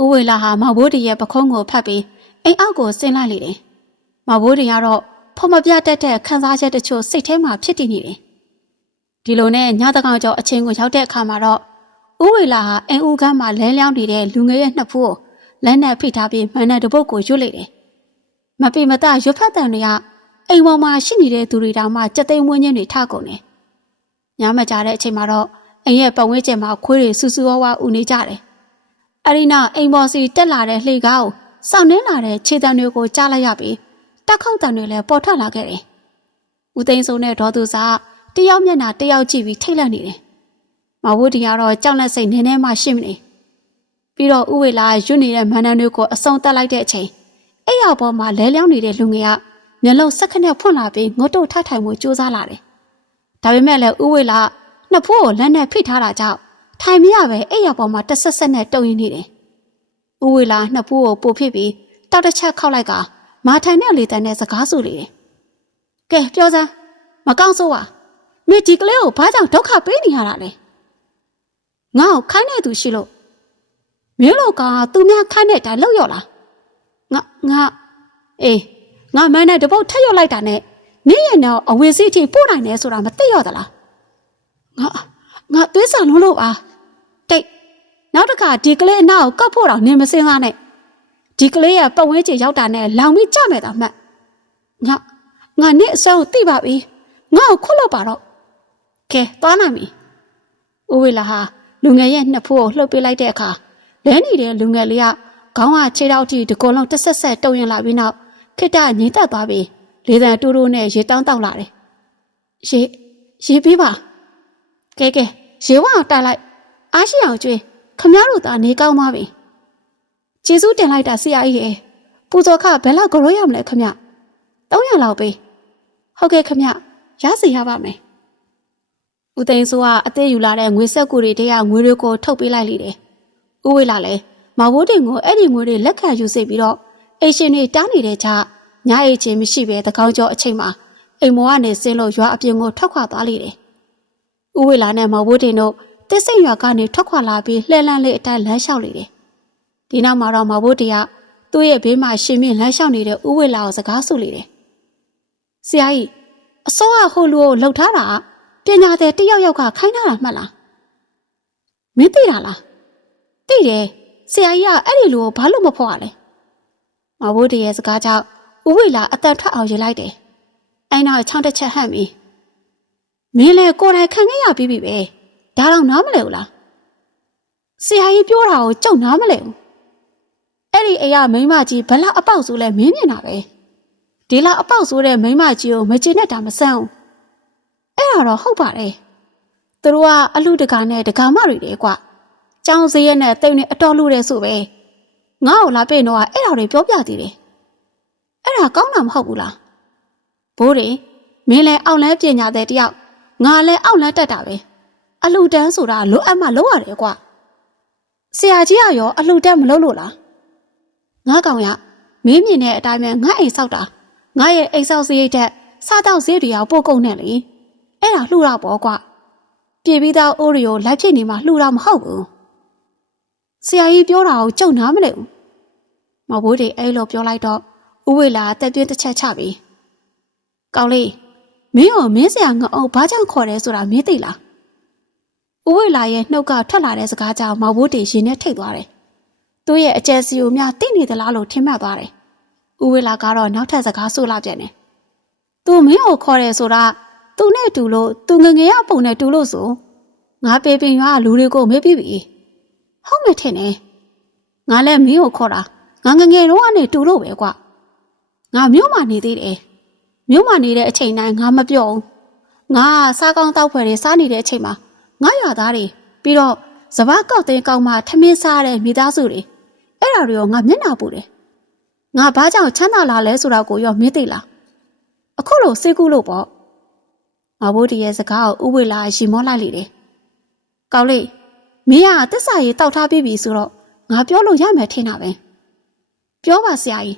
Speaker 1: ဥဝေလာဟာမဘိုးတင်ရဲ့ပခုံးကိုဖတ်ပြီးအိမ်အောက်ကိုဆင်းလိုက်လေတယ်မဘိုးတင်ကတော့ဖော်မပြတတ်တဲ့ခန်းစားချက်တချို့စိတ်ထဲမှာဖြစ်တည်နေတယ်ဒီလိုနဲ့ညတကောင်ကျော်အချင်းကိုရောက်တဲ့အခါမှာတော့ဥဝေလာဟာအင်ဦးကမ်းမှာလဲလျောင်းနေတဲ့လူငယ်ရဲ့နှစ်ဖူးကိုလက်နဲ့ဖိထားပြီးမှန်တဲ့တပုတ်ကိုရွတ်လိုက်တယ်။ မပိမတရွတ်ဖတ်တဲ့တွေကအိမ်ပေါ်မှာရှိနေတဲ့သူတွေတောင်မှကြက်သိမ်းဝင်းချင်းတွေထကုန်တယ်။ညမကြတဲ့အချိန်မှာတော့အိမ်ရဲ့ပတ်ဝန်းကျင်မှာခွေးတွေစူးစူးဝါးဝါဥနေကြတယ်။အရီနာအိမ်ပေါ်စီတက်လာတဲ့လှေကားကိုစောင့်နှင်းလာတဲ့ခြေတံတွေကိုကြားလိုက်ရပြီးတက်ခေါက်တံတွေလည်းပေါ်ထွက်လာခဲ့တယ်။ဦးသိန်းစိုးနဲ့ဒေါ်သူစာတယောက်မျက်နှာတယောက်ကြည့်ပြီးထိတ်လန့်နေတယ်။မဝတ်တီကတော့ကြောက်လက်စိတ်နည်းနည်းမှရှင်းမနေ။ပြီးတော့ဥဝေလာရွတ်နေတဲ့မန္တန်တွေကိုအစုံတက်လိုက်တဲ့အချိန် အဲ့ရောက်ပေါ်မှာလဲလျောင်းနေတဲ့လူငယ်ကမျက်လုံးစက္ကနဲ့ဖွင့်လာပြီးငုတ်တုတ်ထထိုင်မှုကြိုးစားလာတယ်။ဒါပေမဲ့လည်းဥဝေလာနှစ်ဖိုးကိုလက်နဲ့ဖိထားတာကြောင့်ထိုင်မရပဲအဲ့ရောက်ပေါ်မှာတဆက်ဆက်နဲ့တုံရင်းနေတယ်။ဥဝေလာနှစ်ဖိုးကိုပို့ဖြစ်ပြီးတောက်တစ်ချက်ခောက်လိုက်ကမာထိုင်တဲ့လေတန်းနဲ့စကားဆိုလေတယ်။ကဲပြောစမ်းမကောင်းဆိုးပါမင်းဒီကလေးကိုဘာကြောင့်ဒုက္ခပေးနေရတာလဲငါ့ကိုခိုင်းနေသူရှိလို့မင်းတို့ကသူများခိုင်းတဲ့အတိုင်းလုပ်ရော့လား ငါငါအေးငါမန်းနဲ့တပုတ်ထက်ရော့လိုက်တာနဲ့နင်းရဲ့တော့အဝေစီထိပို့နိုင်တယ်ဆိုတာမသိရော့သလားငါငါသွေးဆန်လုံးလို့ပါတိတ်နောက်တစ်ခါဒီကလေးအနာကိုကောက်ဖို့တော့နင်မစင်းသားနဲ့ဒီကလေးရဲ့ပတ်ဝန်းကျင်ရောက်တာနဲ့လောင်ပြီးကြမယ်တာမှတ်ငါငါနဲ့အစမ်းကိုသိပါပြီငါ့ကိုခွတ်လို့ပါတော့ကဲသွားနိုင်ပြီဦးဝေလာဟာလူငယ်ရဲ့နှစ်ဖူးကိုလှုပ်ပေးလိုက်တဲ့အခါလဲနေတဲ့လူငယ်လေးက ခေါင်းကခြေထောက်ထိဒီကုံလုံးတစ်ဆက်ဆက်တုံရင်လာပြီးနောက်ခိတ္တငိမ့်သက်သွားပြီးလေတံတူတူနဲ့ရေတောင်းတောက်လာတယ်ရေရေပေးပါကဲကဲရေဝအောင်တိုက်လိုက်အားရှိအောင်ကျွေးခမည်းတော်သားနေကောင်းပါပြီကျေးဇူးတင်လိုက်တာဆရာကြီးရဲ့ပူဇော်ခဘယ်လောက်ကြောရမလဲခမ300လောက်ပေးဟုတ်ကဲ့ခမရစီရပါမယ်ဦးသိန်းစိုးကအသေးယူလာတဲ့ငွေဆက်ကူတွေတည်းကငွေတွေကိုထုတ်ပေးလိုက်လိတယ်။ဦးဝေလာလည်း မဝိုးတင်ကိုအဲ့ဒီငွေတွေလက်ခံယူစိတ်ပြီးတော့အိမ်ရှင်တွေတားနေတဲ့ချညအိတ်ချင်းမရှိပဲတကောင်းကျော်အချိန်မှာအိမ်မောကနေဆင်းလို့ရွာအပြင်ကိုထွက်ခွာသွားလိတယ်။ဦးဝေလာနဲ့မဝိုးတင်တို့တစ်စိတ်ရွာကနေထွက်ခွာလာပြီးလှဲလန်းလေးအတိုင်းလမ်းလျှောက်နေတယ်။ဒီနောက်မှာတော့မဝိုးတရသူ့ရဲ့ဘေးမှာရှင်မြင့်လမ်းလျှောက်နေတဲ့ဦးဝေလာကိုစကားဆိုလေတယ်။ဆရာကြီးအစောကဟိုလူကိုလှုပ်ထားတာကပညာသည်တယောက်ယောက်ကခိုင်းထားတာမှတ်လားမင်းသိတာလားသိတယ် ဆရာကြီးကအဲ့ဒီလူကိုဘာလို့မဖော်ရလဲမဘိုးတရဲ့စကားကြောင့်ဦးဝေလာအတန်ထွက်အောင်ရေးလိုက်တယ်အဲ့နောက်ချောင်းတစ်ချက်ဟန့်ပြီးမင်းလည်းကိုယ်တိုင်ခံခဲ့ရပြီးပြီပဲဒါတော့နားမလဲဘူးလားဆရာကြီးပြောတာကိုကြုံနားမလဲဘူးအဲ့ဒီအိမ်ကမိန်းမကြီးဘလောက်အပေါက်ဆိုလဲမင်းမြင်တာပဲဒီလောက်အပေါက်ဆိုတဲ့မိန်းမကြီးကိုမကျေနပ်တာမဆန်းဘူးအဲ့ဒါတော့ဟုတ်ပါတယ်။သူတို့ကအလူတကာနဲ့တကာမတွေတဲ့ကွ။ ကျောင်းစရက်နဲ့တိတ်နဲ့အတော်လူတဲ့ဆိုပဲ။ငါ့ကိုလာပြင်တော့အဲ့ဒါတွေပြောပြသေးတယ်။အဲ့ဒါကောင်းတာမဟုတ်ဘူးလား။ဘိုးတွေမင်းလည်းအောက်လန်းပညာတဲ့တယောက်ငါလည်းအောက်လန်းတက်တာပဲ။အလူတန်းဆိုတာလိုအပ်မှလိုရတယ်ကွ။ဆရာကြီးကရောအလူတန်းမလုပ်လို့လား။ငါကောင်ရမင်းမြင်တဲ့အတိုင်းပဲငါအိမ်ဆောက်တာငါရဲ့အိမ်ဆောက်စရိတ်တက်စားတော့စရိတ်တွေရောက်ပို့ကုန်နဲ့လေ။အဲ့ဒါလှူတာပေါ့ကွာပြေပြီးသားအိုးရီကိုလိုက်ဖြစ်နေမှလှူတာမဟုတ်ဘူး ဆရာကြီးပြောတာကိုကြုံနာမလဲဘူးမဘိုးတွေအဲ့လိုပြောလိုက်တော့ဥဝေလာတက်ပြင်းတစ်ချက်ချပြီးကောင်းလေးမင်းရောမင်းဆရာငါအောင်ဘာကြောင့်ခေါ်တယ်ဆိုတာမင်းသိလားဥဝေလာရဲ့နှုတ်ကထွက်လာတဲ့စကားကြောင့်မဘိုးတွေရင်ထဲထိတ်သွားတယ်သူ့ရဲ့အကျယ်စီကိုများသိနေသလားလို့ထင်မှတ်သွားတယ်ဥဝေလာကတော့နောက်ထပ်စကားဆိုလာပြန်တယ်သူမင်းကိုခေါ်တယ်ဆိုတာသူနဲ့တူလို့သူငငယ်ရပုံနဲ့တူလို့ဆိုငါပေပင်ရွာလူတွေကိုမေးပြီးပြီ ဟုတ်မယ်ထင်တယ်ငါလည်းမင်းကိုခေါ်တာငါငငယ်တော့ကနေတူလို့ပဲကွငါမြို့မှာနေသေးတယ်မြို့မှာနေတဲ့အချိန်တိုင်းငါမပြောဘူးငါစားကောင်းတောက်ဖွယ်တွေစားနေတဲ့အချိန်မှာငါရွာသားတွေပြီးတော့စပားကောက်တဲ့ကောက်မှထမင်းစားတဲ့မိသားစုတွေအဲ့ဒါတွေကိုငါမျက်နှာပူတယ်ငါဘာကြောင့်ချမ်းသာလာလဲဆိုတာကိုရောမင်းသိလားအခုလို့စိတ်ကူးလို့ပေါ့မဘိုးတရဲ့စကားကိုဥဝေလာရီမောလိုက်လေတယ်။ကောင်းလေး မင်းကတစ္ဆာရီတောက်ထားပြီးပြီဆိုတော့ငါပြောလို့ရမယ်ထင်တာပဲ။ပြောပါဆရာကြီး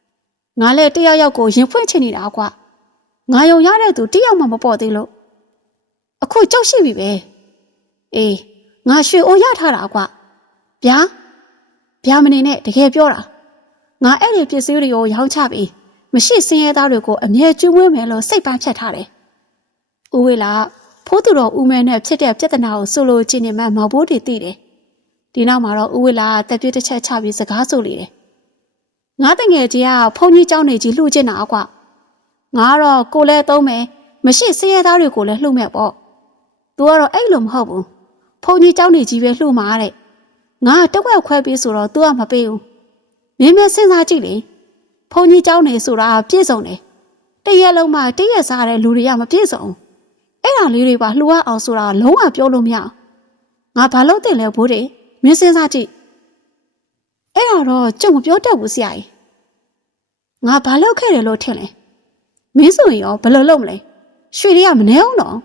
Speaker 1: ။ငါလည်းတယောက်ယောက်ကိုရင်ဖွင့်ချင်နေတာကွာ။ငါယုံရတဲ့သူတယောက်မှမပေါ်သေးလို့အခုကြောက်ရှိပြီပဲ။အေးငါရွှေအိုးရထားတာကွာ။ဗျာဗျာမနေနဲ့တကယ်ပြောတာ။ငါအဲ့ဒီပစ္စည်းတွေကိုရောင်းချပြီးမရှိစင်းရဲသားတွေကိုအမြဲကျွေးမွေးမယ်လို့စိတ်ပန်းဖြတ်ထားတယ်။ဦးဝေလာ ဖိုးသူတော်ဦးမဲနဲ့ဖြစ်တဲ့ပြဿနာကိုဆိုလိုချင်နေမှမောင်ဘိုးတွေသိတယ်။ဒီနောက်မှာတော့ဦးဝေလာကတက်ပြည့်တစ်ချက်ချပြီးစကားဆိုလေတယ်။ငါတငယ်ကြီးကဖုန်ကြီးเจ้าနေကြီးလှူချင်တာကွာ။ငါကတော့ကိုယ်လဲသုံးမယ်မရှိစရဲသားတွေကိုလည်းလှူမဲ့ပေါ့။ तू ကတော့အဲ့လိုမဟုတ်ဘူး။ဖုန်ကြီးเจ้าနေကြီးပဲလှူမှာတဲ့။ငါကတဝက်ခွဲပြီးဆိုတော့ तू ကမပေးဘူး။မင်းမစဉ်းစားကြည့်လေ။ဖုန်ကြီးเจ้าနေဆိုတာပြည့်စုံတယ်။တရက်လုံးမှတရက်စားတဲ့လူတွေကမပြည့်စုံဘူး အဲ့ဒါလေးတွေပါလှူရအောင်ဆိုတာလုံးဝပြောလို့မရအောင်ငါဘာလို့တင်လဲဘိုးတွေမင်းစဉ်းစားကြည့်အဲ့ဒါတော့ကြုံမပြောတတ်ဘူးဆရာကြီးငါဘာလုပ်ခဲ့တယ်လို့ထင်လဲမင်းဆိုရင်ရောဘယ်လိုလုပ်မလဲရွှေတွေကမနေအောင်တော့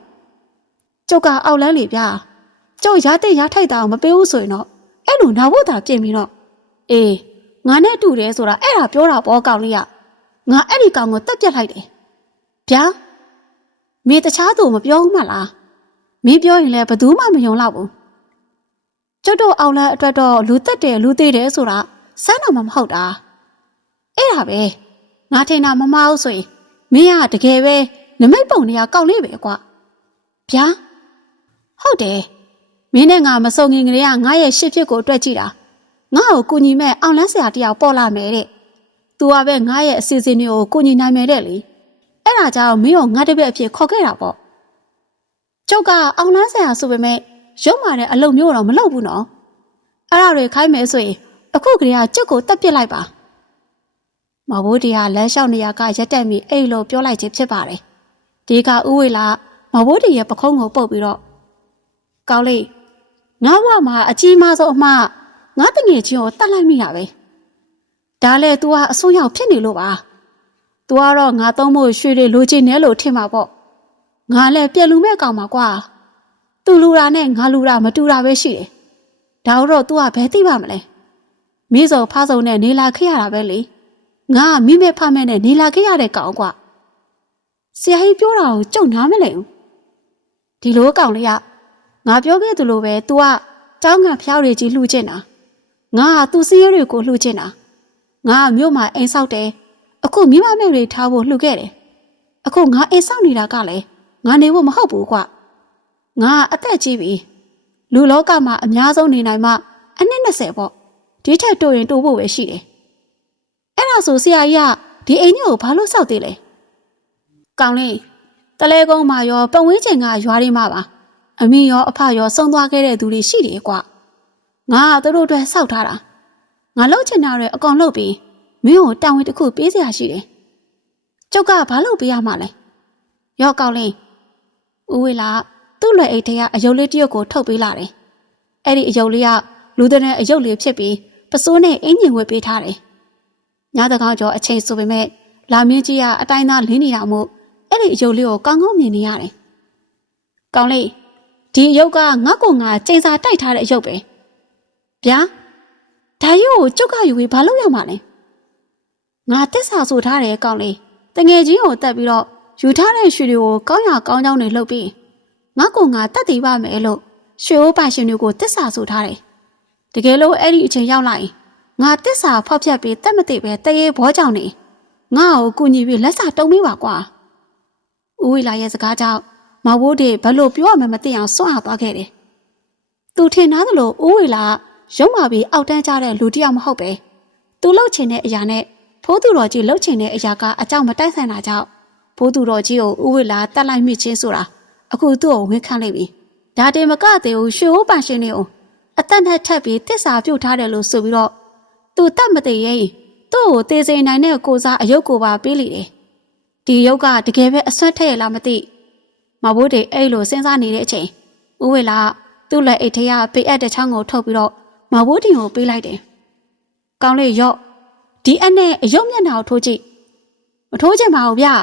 Speaker 1: ကျုပ်ကအောက်လန်းလေဗျာကျုပ်ရတဲ့ရထိုက်တာအောင်မပေးဘူးဆိုရင်တော့အဲ့လိုနာဖို့တာပြင်ပြီးတော့အေးငါနဲ့တူတယ်ဆိုတာအဲ့ဒါပြောတာပေါ့ကောင်လေးကငါအဲ့ဒီကောင်ကိုတက်ပြက်လိုက်တယ်ဗျာ မင်းတခြားသူမပြောဘူးမလားမင်းပြောရင်လည်းဘယ်သူမှမယုံတော့ဘူးကျွတ်တို့အောင်လန်းအတွက်တော့လူတက်တယ်လူသေးတယ်ဆိုတာစမ်းတော့မှမဟုတ်တာအဲ့ဒါပဲငါထင်တာမမဟုတ်ဆိုရင်မင်းကတကယ်ပဲနမိတ်ပုံတွေကကောက်လေးပဲကွာဗျာဟုတ်တယ်မင်းနဲ့ငါမစုံငင်ကလေးကငါရဲ့ရှစ်ဖြစ်ကိုအတွက်ကြည့်တာငါ့ကိုကူညီမဲ့အောင်လန်းဆရာတယောက်ပေါ်လာမယ်တဲ့သူကပဲငါရဲ့အစီအစဉ်တွေကိုကူညီနိုင်မယ်တဲ့လေ အဲ့ဒါကြောင့်မင်းကိုငါတပည့်အဖြစ်ခေါ်ခဲ့တာပေါ့ကျုပ်ကအောင်လန်းဆရာဆိုပေမဲ့ရုံမာတဲ့အလုပ်မျိုးတော့မလုပ်ဘူးနော်အဲ့ဒါတွေခိုင်းမယ်ဆိုရင်အခုကလေးကကျုပ်ကိုတက်ပစ်လိုက်ပါမဘိုးတရားလမ်းလျှောက်နေရကရက်တက်ပြီးအဲ့လိုပြောလိုက်ခြင်းဖြစ်ပါတယ်ဒီကဥဝေလာမဘိုးတရဲ့ပခုံးကိုပုတ်ပြီးတော့ကောင်းလေးငါ့ဘဝမှာအကြီးမားဆုံးအမှားငါတငယ်ချင်းကိုတတ်လိုက်မိတာပဲဒါလဲ तू ကအဆုံးရောက်ဖြစ်နေလို့ပါ तू ကတော့ငါသုံးဖို့ရွှေတွေလိုချင်တယ်လို့ထင်မှာပေါ့ငါလည်းပြက်လူမဲ့ကောင်ပါကွာ သူလူတာနဲ့ငါလူတာမတူတာပဲရှိတယ်ဒါတော့ तू ကဘယ်သိပါမလဲမိစောဖားစုံနဲ့နေလာခဲ့ရတာပဲလေငါကမိမဲ့ဖမဲ့နဲ့နေလာခဲ့ရတဲ့ကောင်ကွာဆရာကြီးပြောတာကိုကြုံနားမလဲဘူးဒီလိုကောင်လေးကငါပြောခဲ့သလိုပဲ तू ကတောင်းငံဖျောက်ရည်ကြီးလှူချင်တာငါကသူ့စည်းရဲတွေကိုလှူချင်တာငါကမြို့မှာအိမ်ဆောက်တယ် အခုမိမမဲ့တွေထားဖို့လှူခဲ့တယ်အခုငါအိမ်ဆောက်နေတာကလည်းငါနေဖို့မဟုတ်ဘူးကွာငါကအသက်ကြီးပြီလူလောကမှာအများဆုံးနေနိုင်မှအနှစ်20ပေါ့ဒီထက်တိုးရင်တိုးဖို့ပဲရှိတယ်အဲ့ဒါဆိုဆရာကြီးကဒီအိမ်ကြီးကိုဘာလို့စောက်သေးလဲကောင်းလေးတလဲကုန်းမှာရောပတ်ဝန်းကျင်ကရွာတွေမှာပါအမေရောအဖရောဆုံးသွားခဲ့တဲ့သူတွေရှိတယ်ကွာငါကသူတို့အတွက်စောက်ထားတာငါလှုပ်ချင်တာတွေအကောင်လှုပ်ပြီး မင်းကိုတာဝန်တစ်ခုပေးစရာရှိတယ်ကျုပ်ကဘာလုပ်ပေးရမှာလဲရော့ကောင်းလေးဦးဝေလာသူ့လွယ်အိတ်ထဲကအယုတ်လေးတစ်ရုပ်ကိုထုတ်ပေးလာတယ်အဲ့ဒီအယုတ်လေးကလူတဲ့အယုတ်လေးဖြစ်ပြီးပစိုးနဲ့အင်းညင်ဝဲပေးထားတယ်ညတကောင်ကျော်အချိန်ဆိုပေမဲ့လာမင်းကြီးကအတိုင်းသားလင်းနေတာမို့အဲ့ဒီအယုတ်လေးကိုကောင်းကောင်းမြင်နေရတယ်ကောင်းလေးဒီအယုတ်ကငါ့ကိုငါချိန်စာတိုက်ထားတဲ့အယုတ်ပဲဗျာဒါရုပ်ကိုကျုပ်ကယူပြီးဘာလုပ်ရမှာလဲ ငါတက်စာဆိုထားတယ်ကောင်းလေးတငယ်ချင်းကိုတက်ပြီးတော့ယူထားတဲ့ရွှေတွေကိုကောင်းရကောင်းကြောင်းတွေလှုပ်ပြီးငါ့ကိုငါတက်တည်ပါမယ်လို့ရွှေအိုးပိုင်ရှင်တွေကိုတက်စာဆိုထားတယ်တကယ်လို့အဲ့ဒီအချိန်ရောက်လာရင်ငါတက်စာဖောက်ဖြတ်ပြီးတက်မသိပဲတရေဘောကြောင့်နေငါ့ကိုကူညီပြီးလက်စာတုံးပေးပါကွာဦးဝီလာရဲ့စကားကြောင့်မဝိုးတွေဘလို့ပြောရမှမသိအောင်စွန့်အားသွားခဲ့တယ်သူထင်သားသလိုဦးဝီလာကရုံမာပြီးအောက်တန်းကြတဲ့လူတစ်ယောက်မဟုတ်ပဲသူလှုပ်ချင်တဲ့အရာနဲ့ ဖိုးသူတော်ကြီးလှုပ်ချင်တဲ့အရာကအကြောင်းမတိုက်ဆိုင်တာကြောင့်ဖိုးသူတော်ကြီးကိုဦးဝီလာတတ်လိုက်မိချင်းဆိုတာအခုသူ့ကိုဝန်ခံလိုက်ပြီဒါတင်မကသေးဘူးရွှေဟိုးပန်ရှင်တွေကိုအသက်နဲ့ထပ်ပြီးတစ္ဆာပြုတ်ထားတယ်လို့ဆိုပြီးတော့သူတတ်မသေးရဲ့သူ့ကိုသေစိန်နိုင်တဲ့ကိုစားအယုတ်ကိုပါပေးလိတယ်ဒီယုတ်ကတကယ်ပဲအဆွတ်ထည့်ရလားမသိမဘိုးတွေအဲ့လိုစဉ်းစားနေတဲ့အချိန်ဦးဝေလာသူ့လက်အိတ်ထဲကပေးအပ်တဲ့ချောင်းကိုထုတ်ပြီးတော့မဘိုးတင်ကိုပေးလိုက်တယ်။ကောင်းလေးရော့ ဒီအနဲ့အယုတ်မျက်နှာကိုထိုးကြည့်မထိုးချင်ပါဘူးဗျာ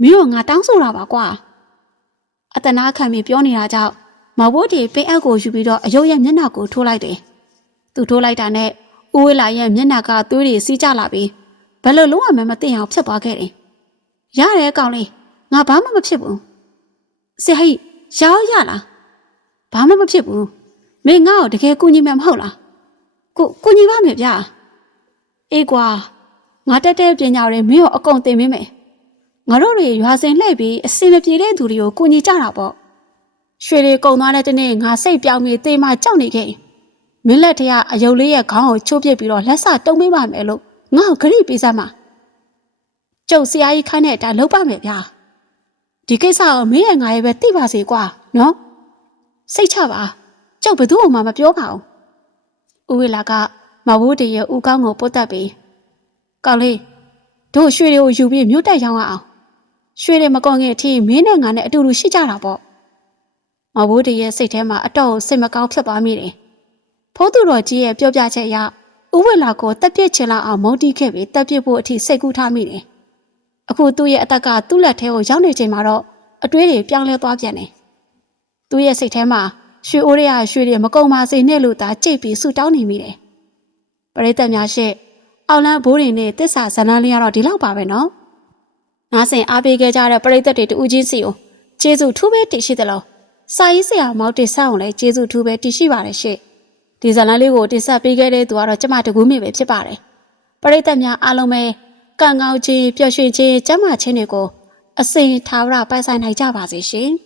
Speaker 1: မင်းတို့ငါတောင်းဆိုတာပါကွာအတနာခံပြီးပြောနေတာကြောင့်မဘိုးတီပင်အပ်ကိုယူပြီးတော့အယုတ်ရဲ့မျက်နှာကိုထိုးလိုက်တယ်။သူထိုးလိုက်တာနဲ့ဦးဝေလာရဲ့မျက်နှာကသွေးတွေစီးကျလာပြီးဘယ်လိုလုံးဝမသိအောင်ဖြစ်သွားခဲ့တယ်။ရတယ်ကောင်းလေးငါဘာမှမဖြစ်ဘူး။ဆရာကြီးရောရလားဘာမှမဖြစ်ဘူး။မင်းငါ့ကိုတကယ်ကူညီမယ်မဟုတ်လား။ကိုကူညီပါမယ်ဗျာ။ အေးကွာငါတက်တဲ့ပညာတွေမင်းကိုအကုန်သင်ပေးမယ်။ငါတို့တွေရွာစင်လှည့်ပြီးအစင်မပြေတဲ့သူတွေကိုကူညီကြတာပေါ့။ရွှေတွေကုံသွားတဲ့တနေ့ငါစိတ်ပြောင်းပြီးတေးမှကြောက်နေခဲ့။မင်းလက်ထက်ကအယုတ်လေးရဲ့ခေါင်းကိုချိုးပစ်ပြီးတော့လက်စတုံးပေးပါမယ်လို့ငါ့ကိုဂရိပေးစမ်းပါ။ကျုပ်ဆရာကြီးခိုင်းတဲ့အတိုင်းလုပ်ပါမယ်ဗျာ။ဒီကိစ္စကိုမင်းရဲ့ငါရဲ့ပဲသိပါစေကွာနော်။စိတ်ချပါ။ကျုပ်ဘယ်သူမှမပြောပါဘူး။ဦးဝေလာက မဝိုးတရဲ့ဦးကောင်းကိုပုတ်တက်ပြီးကောင်းလေးတို့ရွှေတွေကိုယူပြီးမြို့တက်ရောင်းရအောင်ရွှေတွေမကောငင်အထိမင်းနဲ့ငါနဲ့အတူတူရှိကြတာပေါ့မဝိုးတရဲ့စိတ်ထဲမှာအတော့စိတ်မကောင်းဖြစ်သွားမိတယ်ဖိုးသူတော်ကြီးရဲ့ပြောပြချက်အရဦးဝေလာကိုတက်ပြစ်ချင်လာအောင်မုန်းတီးခဲ့ပြီးတက်ပြစ်ဖို့အထိစိတ်ကူးထားမိတယ်အခုသူ့ရဲ့အသက်ကသူ့လက်ထဲကိုရောက်နေချိန်မှာတော့အတွေးတွေပြောင်းလဲသွားပြန်တယ်သူ့ရဲ့စိတ်ထဲမှာရွှေအိုးရရွှေတွေမကုံပါစေနဲ့လို့သာကြိတ်ပြီးဆူတောင်းနေမိတယ် ပရိသတ်များရှေ့အောင်လန်းဘိုးတွေနဲ့တစ္ဆာဇဏန်းလေးကတော့ဒီလောက်ပါပဲနော်။နားဆင်အားပေးခဲ့ကြတဲ့ပရိသတ်တွေတူးချင်းစီကိုကျေးဇူးထူးပဲတင်ရှိသလိုစာရေးဆရာမောက်တင်ဆက်အောင်လည်းကျေးဇူးထူးပဲတင်ရှိပါတယ်ရှင့်။ဒီဇလန်းလေးကိုတင်ဆက်ပေးခဲ့တဲ့သူကတော့ကျမတကူးမိပဲဖြစ်ပါတယ်။ပရိသတ်များအားလုံးပဲကံကောင်းခြင်းပျော်ရွှင်ခြင်းကျမ်းမာခြင်းတွေကိုအစိမ်ထာဝရပိုင်ဆိုင်နိုင်ကြပါစေရှင်။